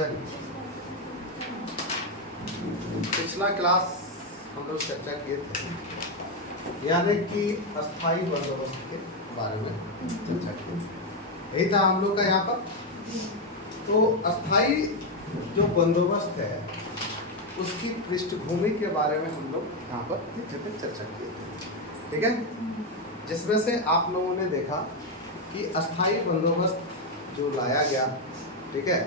चलिए, पिछला क्लास हम लोग चर्चा किए थे यानी कि अस्थाई बंदोबस्त के बारे में चर्चा की, यही था हम लोग का यहाँ पर। तो अस्थाई जो बंदोबस्त है उसकी पृष्ठभूमि के बारे में हम लोग यहाँ पर चर्चा किए थे, ठीक है। जिसमें से आप लोगों ने देखा कि अस्थाई बंदोबस्त जो लाया गया, ठीक है,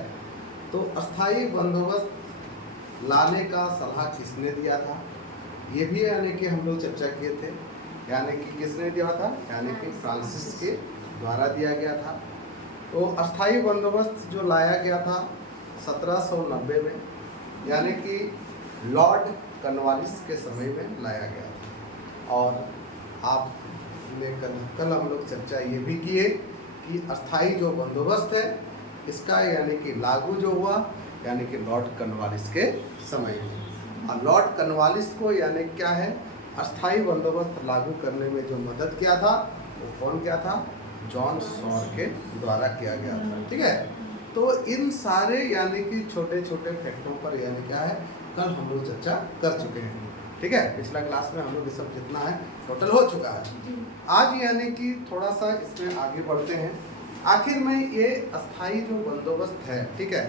तो अस्थाई बंदोबस्त लाने का सलाह किसने दिया था, ये भी यानी कि हम लोग चर्चा किए थे। यानी कि किसने दिया था, यानी कि फ्रांसिस के द्वारा दिया गया था। तो अस्थाई बंदोबस्त जो लाया गया था 1790 में, यानी कि लॉर्ड कॉर्नवालिस के समय में लाया गया था। और आपने कल हम लोग चर्चा ये भी किए कि अस्थाई जो बंदोबस्त है इसका यानी कि लागू जो हुआ यानी कि लॉर्ड कॉर्नवालिस के समय में। और लॉर्ड कॉर्नवालिस को यानी क्या है, अस्थाई बंदोबस्त लागू करने में जो मदद किया था वो कौन किया था, जॉन सॉर के द्वारा किया गया था, ठीक है। तो इन सारे यानी कि छोटे छोटे फैक्टों पर यानी क्या है, कल हम लोग चर्चा कर चुके हैं, ठीक है। पिछला क्लास में हम लोग ये सब जितना है टोटल हो चुका है। आज यानी कि थोड़ा सा इसमें आगे बढ़ते हैं। आखिर में ये अस्थाई जो बंदोबस्त है, ठीक है,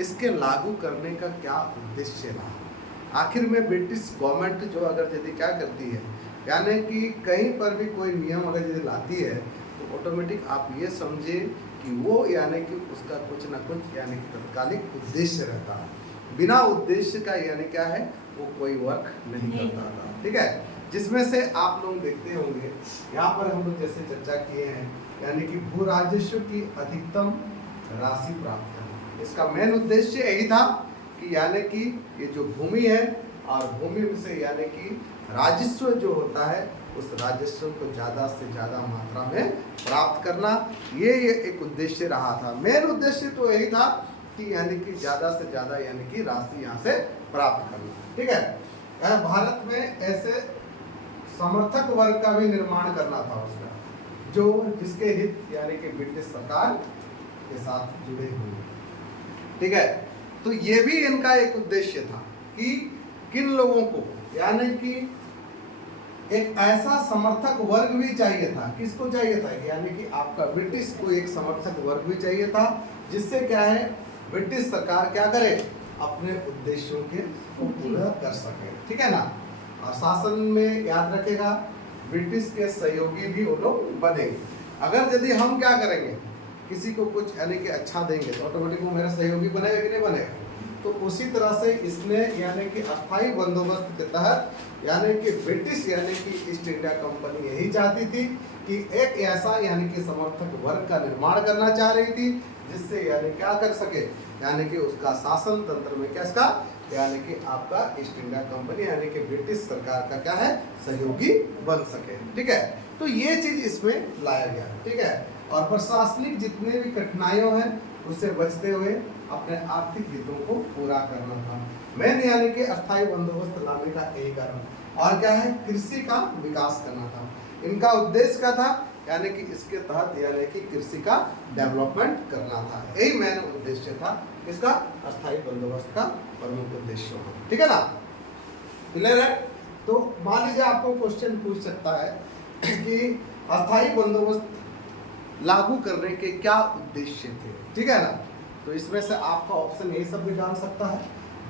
इसके लागू करने का क्या उद्देश्य रहा। आखिर में ब्रिटिश गवर्नमेंट जो अगर यदि क्या करती है, यानी कि कहीं पर भी कोई नियम अगर यदि लाती है तो ऑटोमेटिक आप ये समझिए कि वो यानी कि उसका कुछ ना कुछ यानी कि तत्कालिक उद्देश्य रहता है। बिना उद्देश्य का यानी क्या है, वो कोई वर्क नहीं करता था, ठीक है। जिसमें से आप लोग देखते होंगे यहाँ पर हम लोग जैसे चर्चा किए हैं, यानी कि भू राजस्व की अधिकतम राशि प्राप्त करना। इसका मेन उद्देश्य यही था कि यानी कि ये जो भूमि है और भूमि से यानी कि राजस्व जो होता है उस राजस्व को ज़्यादा से ज़्यादा मात्रा में प्राप्त करना, ये एक उद्देश्य रहा था। मेन उद्देश्य तो यही था कि यानी कि ज़्यादा से ज़्यादा यानी कि राशि यहाँ से प्राप्त करना, ठीक है। भारत में ऐसे समर्थक वर्ग का भी निर्माण करना था उसका, जो जिसके हित यानी कि ब्रिटिश सरकार के साथ जुड़े हुए, ठीक है। तो ये भी इनका एक उद्देश्य था कि किन लोगों को यानी कि एक ऐसा समर्थक वर्ग भी चाहिए था। किसको चाहिए था, यानी कि आपका ब्रिटिश को एक समर्थक वर्ग भी चाहिए था, जिससे क्या है ब्रिटिश सरकार क्या करे, अपने उद्देश्यों के को पूरा कर सके, ठीक है ना। और शासन में याद रखेगा ब्रिटिश के सहयोगी भी वो लोग बनेंगे। अगर यदि हम क्या करेंगे, किसी को कुछ यानी कि अच्छा देंगे तो ऑटोमेटिक वो मेरा सहयोगी बनेगा कि नहीं बनेगा। तो उसी तरह से इसने यानी कि अस्थाई बंदोबस्त के तहत यानी कि ब्रिटिश यानी कि ईस्ट इंडिया कंपनी यही चाहती थी कि एक ऐसा यानी कि समर्थक वर्ग का निर्माण करना चाह रही थी, जिससे यानी क्या कर सके, यानी कि उसका शासन तंत्र में क्या इसका यानी कि आपका ईस्ट इंडिया कंपनी यानी कि ब्रिटिश सरकार का क्या है, सहयोगी बन सके, ठीक है। तो ये चीज इसमें लाया गया, ठीक है। और प्रशासनिक जितने भी कठिनाइयों हैं उससे बचते हुए अपने आर्थिक हितों को पूरा करना था। मेन यानी कि अस्थाई बंदोबस्त लाने का यही कारण, और क्या है, कृषि का विकास करना था। इनका उद्देश्य क्या था, यानी कि इसके तहत यानी कि कृषि का डेवलपमेंट करना था। यही मेन उद्देश्य था इसका, अस्थाई बंदोबस्त का प्रमुख उद्देश्य हो, ठीक है ना। क्लियर है। तो मान लीजिए आपको क्वेश्चन पूछ सकता है कि अस्थाई बंदोबस्त लागू करने के क्या उद्देश्य थे, ठीक है ना। तो इसमें से आपका ऑप्शन यही सब भी डाल सकता है,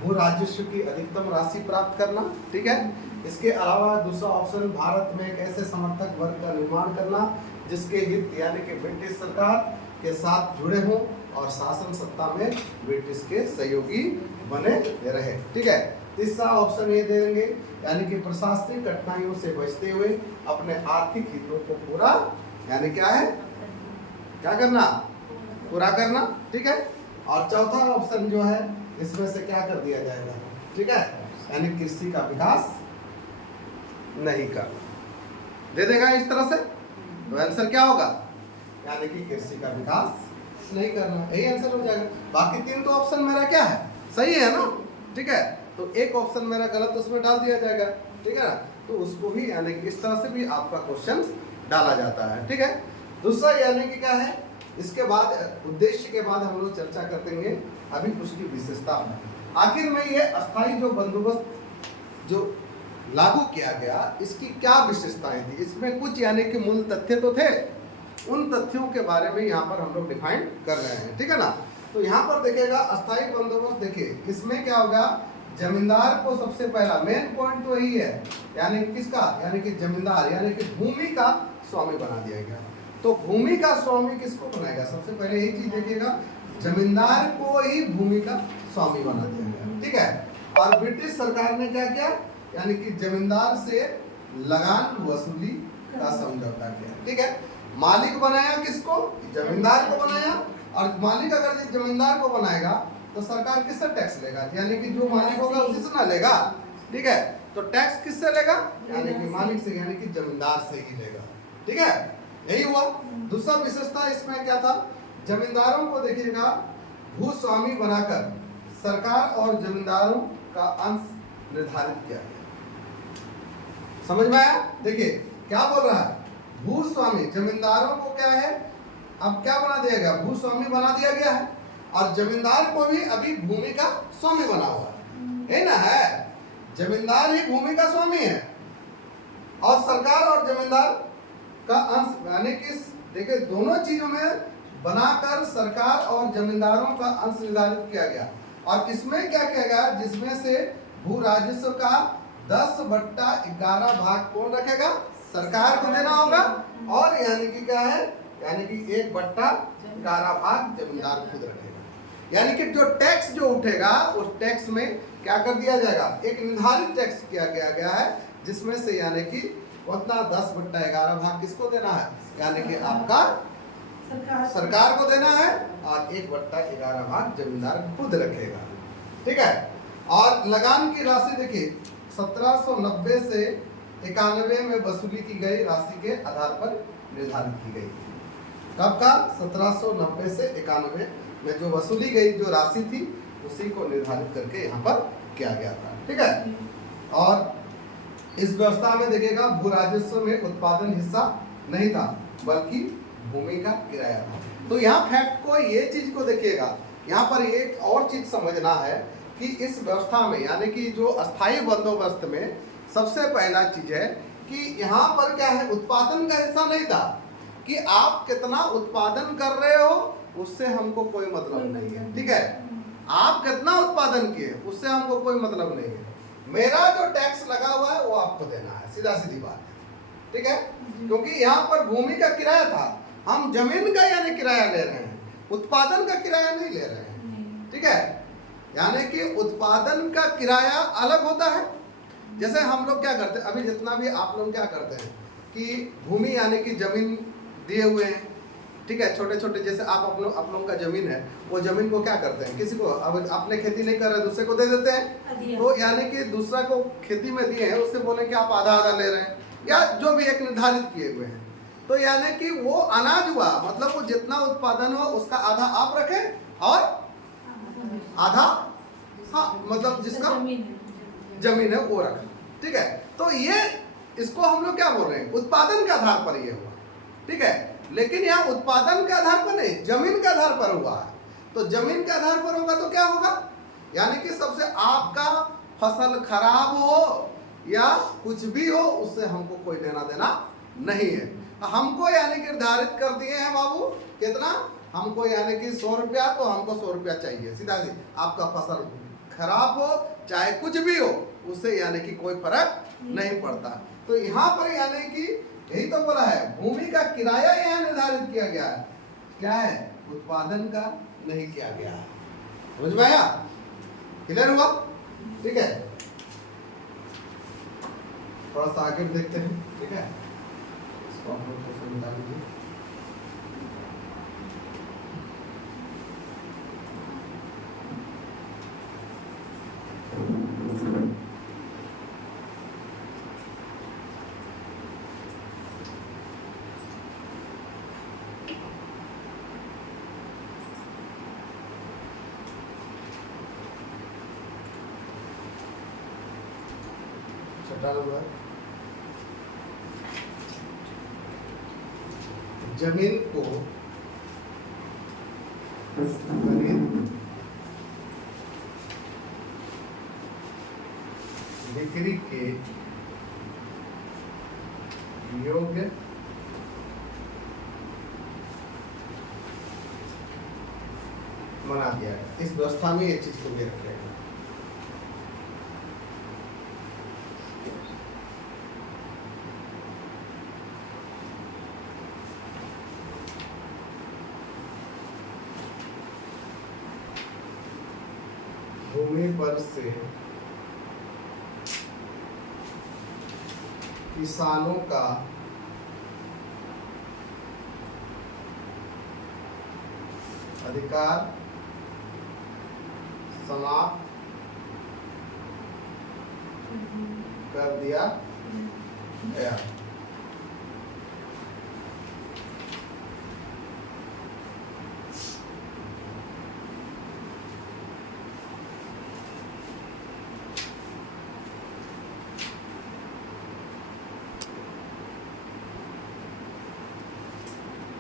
भू राजस्व की अधिकतम राशि प्राप्त करना, ठीक है। इसके अलावा दूसरा ऑप्शन भारत में एक ऐसे समर्थक वर्ग का निर्माण करना जिसके हित यानी कि ब्रिटिश सरकार के साथ जुड़े हों और शासन सत्ता में ब्रिटिश के सहयोगी बने रहे, ठीक है। तीसरा ऑप्शन ये देंगे यानी कि प्रशासनिक कठिनाइयों से बचते हुए अपने आर्थिक हितों को पूरा यानी क्या है, क्या करना, पूरा करना, ठीक है। और चौथा ऑप्शन जो है इसमें से क्या कर दिया जाएगा, ठीक है, यानी कृषि का विकास नहीं करना, दे देगा इस तरह से। तो आंसर क्या होगा, यानी कि कृषि का विकास नहीं करना, यही आंसर हो जाएगा। बाकी तीन तो ऑप्शन मेरा क्या है, सही है ना, ठीक है। तो एक ऑप्शन मेरा गलत उसमें डाल दिया जाएगा, ठीक है ना। तो उसको भी यानी कि इस तरह से भी आपका क्वेश्चन डाला जाता है, ठीक है। दूसरा यानी कि क्या है, इसके बाद उद्देश्य के बाद हम लोग चर्चा कर देंगे अभी उसकी विशेषता। आखिर में ये अस्थाई जो बंदोबस्त जो लागू किया गया, इसकी क्या विशेषताएं थी, इसमें कुछ यानी कि मूल तथ्य तो थे, उन तथ्यों के बारे में यहाँ पर हम लोग डिफाइन कर रहे हैं, ठीक है ना। तो यहाँ पर देखिएगा अस्थाई बंदोबस्त, देखिए इसमें क्या होगा, जमींदार को सबसे पहला मेन पॉइंट तो यही है, यानी किसका, यानी कि जमींदार यानी कि भूमि का स्वामी बना दिया गया। तो भूमि का स्वामी किसको बनाएगा, सबसे पहले यही चीज देखिएगा, जमींदार को ही भूमि का स्वामी बना दिया गया, ठीक है। और ब्रिटिश सरकार ने क्या किया, यानी कि जमींदार से लगान वसूली का समझौता किया, ठीक है। मालिक बनाया किसको, जमींदार को बनाया, और मालिक अगर जमींदार को बनाएगा तो सरकार किससे टैक्स लेगा, यानी कि जो मालिक होगा उसी से ना लेगा, ठीक है। तो टैक्स किससे लेगा, यानी कि मालिक से, यानी कि जमींदार से ही लेगा, ठीक है। यही हुआ। दूसरा विशेषता इसमें क्या था, जमींदारों को देखिएगा भूस्वामी बनाकर सरकार और जमींदारों का अंश निर्धारित किया गया। समझ में आया, देखिए क्या बोल रहा है, भूस्वामी जमींदारों को क्या है, अब क्या बना दिया गया, भूस्वामी बना दिया गया है, और जमींदार को भी अभी भूमि का स्वामी बना हुआ है ना, है जमींदार ही भूमि का स्वामी है, और सरकार और जमींदार का अंश, यानी कि देखिए दोनों चीजों में बनाकर सरकार और जमींदारों का अंश निर्धारित किया गया। और इसमें क्या किया गया, जिसमें से भू राजस्व का 10/11 भाग कौन रखेगा, सरकार को देना होगा, और यानी कि क्या है, यानी कि 1/11 भाग जमींदार खुद रखेगा। यानी कि जो टैक्स जो उठेगा उस टैक्स में क्या कर दिया जाएगा, एक निर्धारित टैक्स किया गया है, जिसमें से यानी कि उतना 10/11 भाग किसको देना है, यानी कि आपका सरकार को देना है, और 1/11 भाग जमींदार खुद रखेगा, ठीक है। और लगान की राशि देखिए 1790 से 91 में वसूली की गई राशि के आधार पर निर्धारित की गई। कब का, 1790 से 91 में जो वसूली गई जो राशि थी उसी को निर्धारित करके यहाँ पर किया गया था, ठीक है। और इस व्यवस्था में देखिएगा भू राजस्व में उत्पादन हिस्सा नहीं था, बल्कि भूमि का किराया था। तो यहाँ फैक्ट को, ये चीज को देखिएगा, यहाँ पर एक और चीज समझना है कि इस व्यवस्था में, यानी कि जो अस्थाई बंदोबस्त में सबसे पहला चीज है कि यहाँ पर क्या है, उत्पादन का हिस्सा नहीं था, कि आप कितना उत्पादन कर रहे हो उससे हमको कोई मतलब नहीं है, ठीक है। आप कितना उत्पादन किए उससे हमको कोई मतलब नहीं है, मेरा जो टैक्स लगा हुआ है वो आपको देना है, सीधा सीधी बात है, ठीक है। क्योंकि यहाँ पर भूमि का किराया था, हम जमीन का यानी किराया ले रहे हैं, उत्पादन का किराया नहीं ले रहे हैं, ठीक है। यानी कि उत्पादन का किराया अलग होता है। जैसे हम लोग क्या करते हैं, अभी जितना भी आप लोग क्या करते हैं कि भूमि यानी कि जमीन दिए हुए हैं, ठीक है, छोटे छोटे, जैसे आप लोगों का जमीन है, वो जमीन को क्या करते हैं, किसी को, अब अपने खेती नहीं कर रहे दूसरे को दे देते हैं, तो यानी कि दूसरा को खेती में दिए हैं, उससे बोले कि आप आधा आधा ले रहे हैं, या जो भी एक निर्धारित किए हुए हैं। तो यानी कि वो अनाज हुआ, मतलब वो जितना उत्पादन हो उसका आधा आप रखें और आधा, हाँ मतलब जिसका जमीन है वो रखें, ठीक है। तो ये इसको हम लोग क्या बोल रहे हैं, उत्पादन के आधार पर ये हुआ, ठीक है। लेकिन यहाँ उत्पादन के आधार पर नहीं, जमीन के आधार पर हुआ है। तो जमीन के आधार पर होगा तो क्या होगा, यानी कि सबसे आपका फसल खराब हो या कुछ भी हो उससे हमको कोई लेना देना नहीं है। हमको यानी कि निर्धारित कर दिए हैं बाबू कितना, हमको यानी कि 100 रुपया, तो हमको 100 रुपया चाहिए, सीधा सी। आपका फसल खराब हो चाहे कुछ भी हो उससे यानी कि कोई फर्क नहीं पड़ता। तो यहाँ पर यानी कि यही तो बोला है, भूमि का किराया यहाँ निर्धारित किया गया है, क्या है, उत्पादन का नहीं किया गया है। समझ में आया, क्लियर हुआ, ठीक है। थोड़ा सा आगे देखते हैं, ठीक है, इसको आप लोग को समझा लीजिए। जमीन को खरीद बिक्री के योग्य बना दिया है। इस व्यवस्था में ये चीज को भी रखेगा। भूमि पर से किसानों का अधिकार समाप्त कर दिया गया।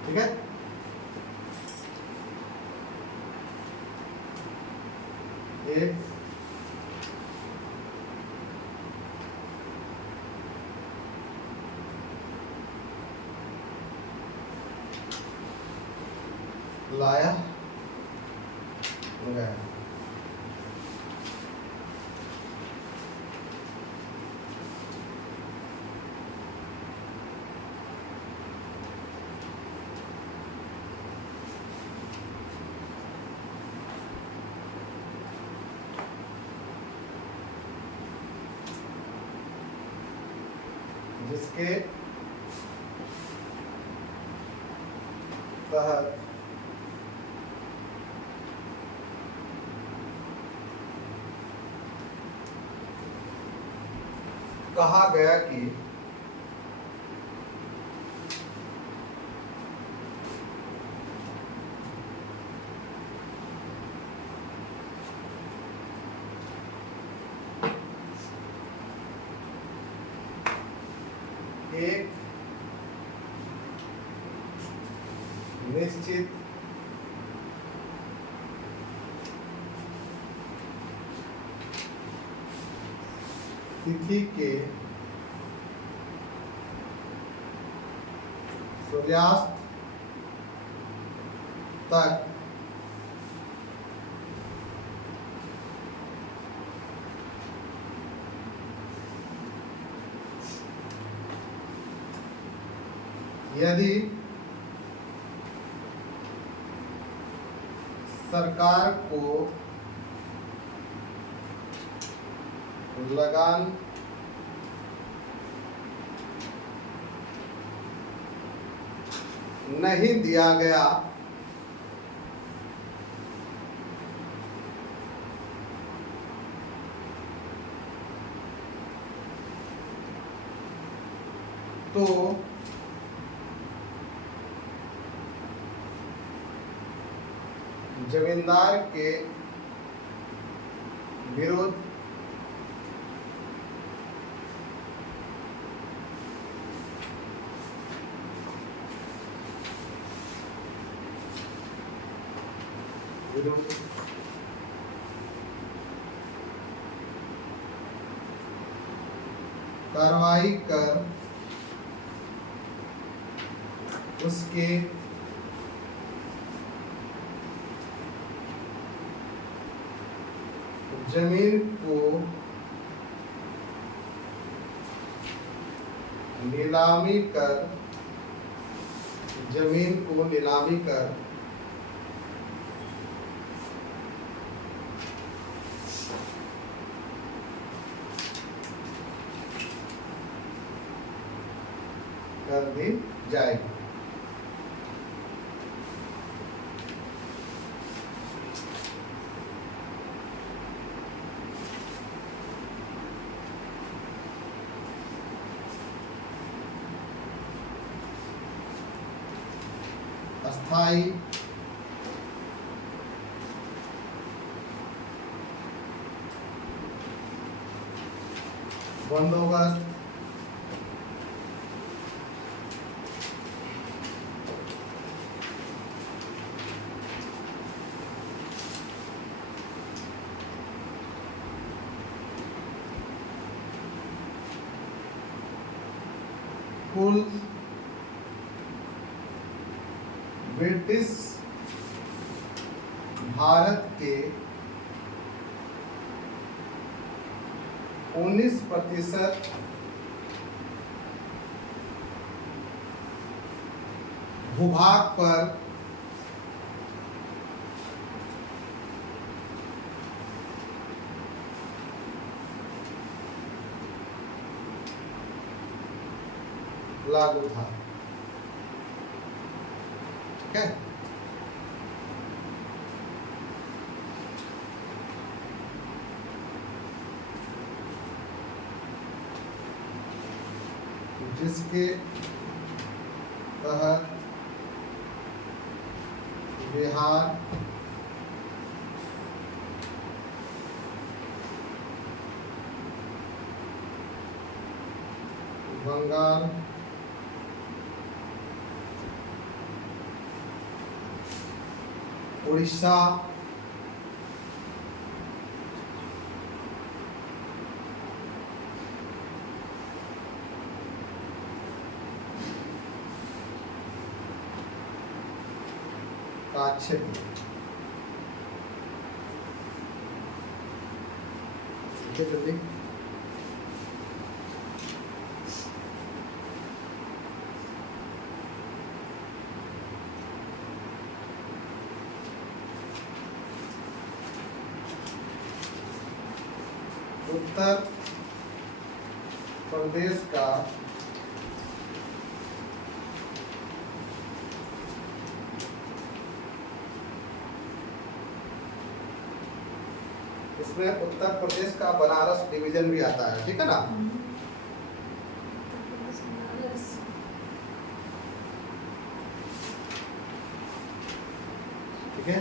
ठीक है, एक लाया गया। जिसके तहत कहा गया कि एक निश्चित तिथि के सूर्यास्त तक यदि सरकार को लगान नहीं दिया गया तो जमींदार के विरुद्ध कार्रवाई कर उसके जमीन को नीलामी कर कर दी जाएगी। अस्थाई बंदोबस्त कुल ब्रिटिश भारत के 19% भूभाग पर लागू था। ठीक है, जिसके तहत बिहार, बंगाल, उड़ीसा, का क्षेत्र, जल्दी उत्तर प्रदेश का इसमें उत्तर प्रदेश का बनारस डिवीजन भी आता है। ठीक है ना, ठीक है।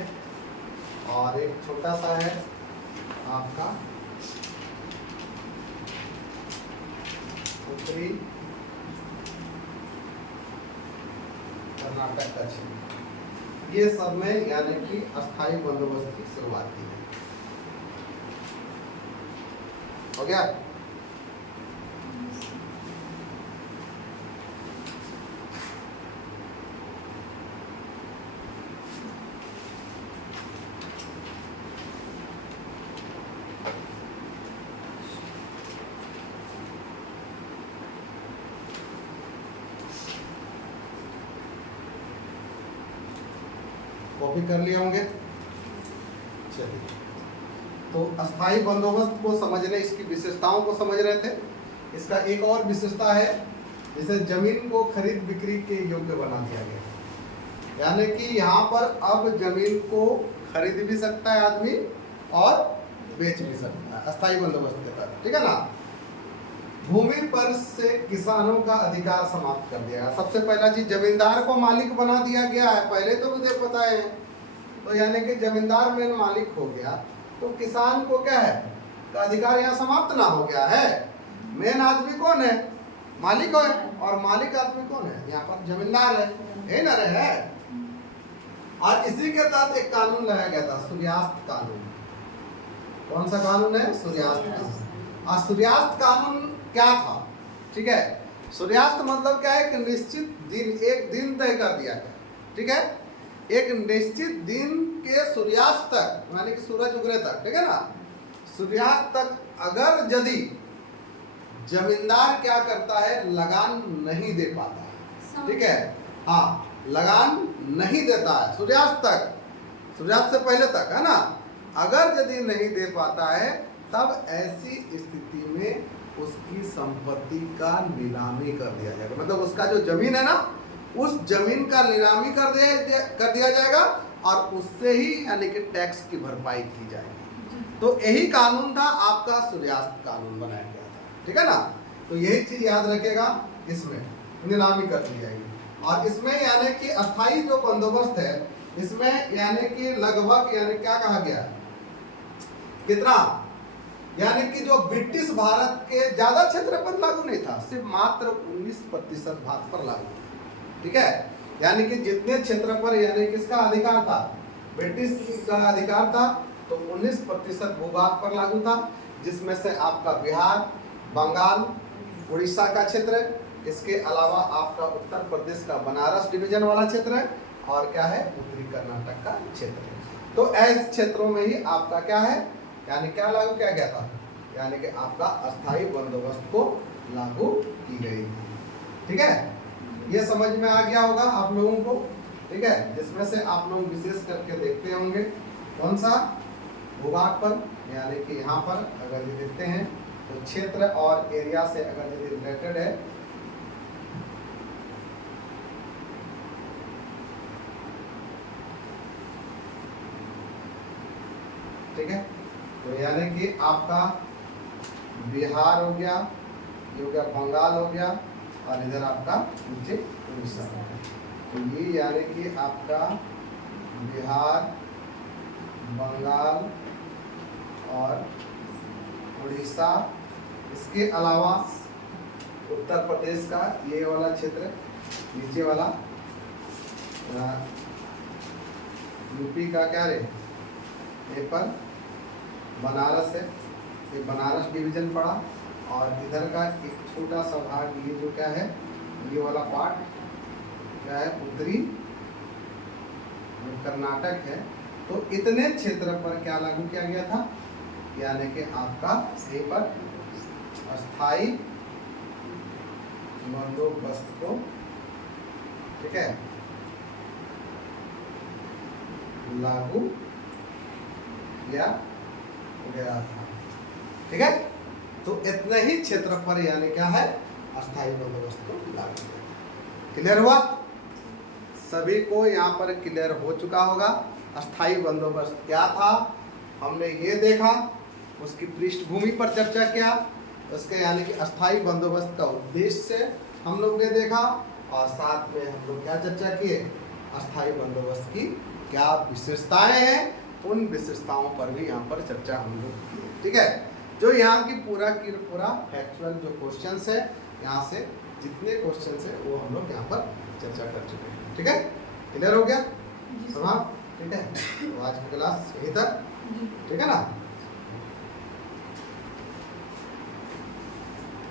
और एक छोटा सा है आपका उत्तरी कर्नाटक का क्षेत्र। ये सब में यानी कि अस्थायी बंदोबस्त की शुरुआत की है। हो गया? कॉपी कर लिए होंगे। चलिए, तो अस्थाई बंदोबस्त को समझने, इसकी विशेषताओं को समझ रहे थे। इसका एक और विशेषता है, जैसे जमीन को खरीद बिक्री के योग्य बना दिया गया, यानी कि यहाँ पर अब जमीन को खरीद भी सकता है आदमी और बेच भी सकता है अस्थाई बंदोबस्त के तहत। ठीक है ना। भूमि पर से किसानों का अधिकार समाप्त कर दिया गया। सबसे पहला चीज, जमींदार को मालिक बना दिया गया है। पहले तो मुझे पता है, तो यानी कि जमींदार मेन मालिक हो गया, तो किसान को क्या है का अधिकार यहाँ समाप्त ना हो गया है। मेन आदमी कौन है? मालिक है। और मालिक आदमी कौन है? यहाँ पर जमींदार है ना रहे। और इसी के तहत एक कानून लाया गया था, सूर्यास्त कानून। कौन सा कानून है? सूर्यास्त कानून। और सूर्यास्त कानून क्या था? ठीक है, सूर्यास्त मतलब क्या है कि निश्चित दिन, एक दिन तय कर दिया गया। ठीक है, एक निश्चित दिन के सूर्यास्त तक, यानी कि सूरज उगने तक, ठीक है ना, सूर्यास्त तक अगर यदि जमींदार क्या करता है, लगान नहीं दे पाता है। ठीक है, हाँ, लगान नहीं देता है सूर्यास्त तक, सूर्यास्त से पहले तक, है ना। अगर यदि नहीं दे पाता है, तब ऐसी स्थिति में उसकी संपत्ति का नीलामी कर दिया जाएगा। मतलब उसका जो जमीन है ना, उस जमीन का नीलामी कर दिया जाएगा और उससे ही यानी कि टैक्स की भरपाई की जाएगी। तो यही कानून था आपका, सूर्यास्त कानून बनाया गया था। ठीक है ना। तो यही चीज याद रखेगा, इसमें नीलामी कर दी जाएगी। और इसमें यानी कि अस्थाई जो बंदोबस्त है, इसमें यानी कि लगभग यानी क्या कहा गया, कितना, यानी कि जो ब्रिटिश भारत के ज्यादा क्षेत्र पर लागू नहीं था, सिर्फ मात्र 19% भाग पर लागू था। ठीक है, यानी कि जितने क्षेत्र पर यानी किसका अधिकार था, ब्रिटिश का अधिकार था, तो 19% भूभाग पर लागू था, जिसमें से आपका बिहार, बंगाल, उड़ीसा का क्षेत्र, इसके अलावा आपका उत्तर प्रदेश का बनारस डिवीजन वाला क्षेत्र है और क्या है उत्तरी कर्नाटक का क्षेत्र है। तो ऐसे क्षेत्रों में ही आपका क्या है यानी क्या लागू किया गया था, यानी कि आपका अस्थाई बंदोबस्त को लागू की गई थी। ठीक है, ये समझ में आ गया होगा आप लोगों को। ठीक है, जिसमें से आप लोग विशेष करके देखते होंगे कौन सा भूभाग पर, यानी कि यहाँ पर अगर ये देखते हैं तो क्षेत्र और एरिया से अगर यदि रिलेटेड है ठीक है, तो यानी कि आपका बिहार हो गया, ये हो गया बंगाल हो गया और इधर आपका नीचे उड़ीसा हो गया। तो ये यानी कि आपका बिहार, बंगाल और उड़ीसा, इसके अलावा उत्तर प्रदेश का ये वाला क्षेत्र नीचे वाला, यूपी का क्या रे ये पर बनारस है, ये बनारस डिवीजन पड़ा, और इधर का एक छोटा सा भाग ये जो क्या है ये वाला पार्ट क्या है उत्तरी कर्नाटक है। तो इतने क्षेत्र पर क्या लागू किया गया था, यानी कि आपका यहीं पर अस्थाई बंदोबस्त को ठीक है लागू किया गया था। ठीक है, तो इतने ही क्षेत्र पर यानी क्या है अस्थाई बंदोबस्त को लागू किया। क्लियर हुआ सभी को, यहाँ पर क्लियर हो चुका होगा। अस्थाई बंदोबस्त क्या था हमने ये देखा, उसकी पृष्ठभूमि पर चर्चा किया, उसके यानी कि अस्थाई बंदोबस्त का उद्देश्य हम लोग ने देखा, और साथ में हम लोग क्या चर्चा किए अस्थाई बंदोबस्त की क्या विशेषताएं हैं, उन विशेषताओं पर भी यहाँ पर चर्चा हम लोग किए। ठीक है, जो यहाँ की पूरा फैक्चुअल जो क्वेश्चंस है, यहाँ से जितने क्वेश्चंस है वो हम लोग यहाँ पर चर्चा कर चुके हैं। ठीक है, क्लियर हो गया समाप्त। ठीक है, तो आज की क्लास यहीं तक। ठीक है ना।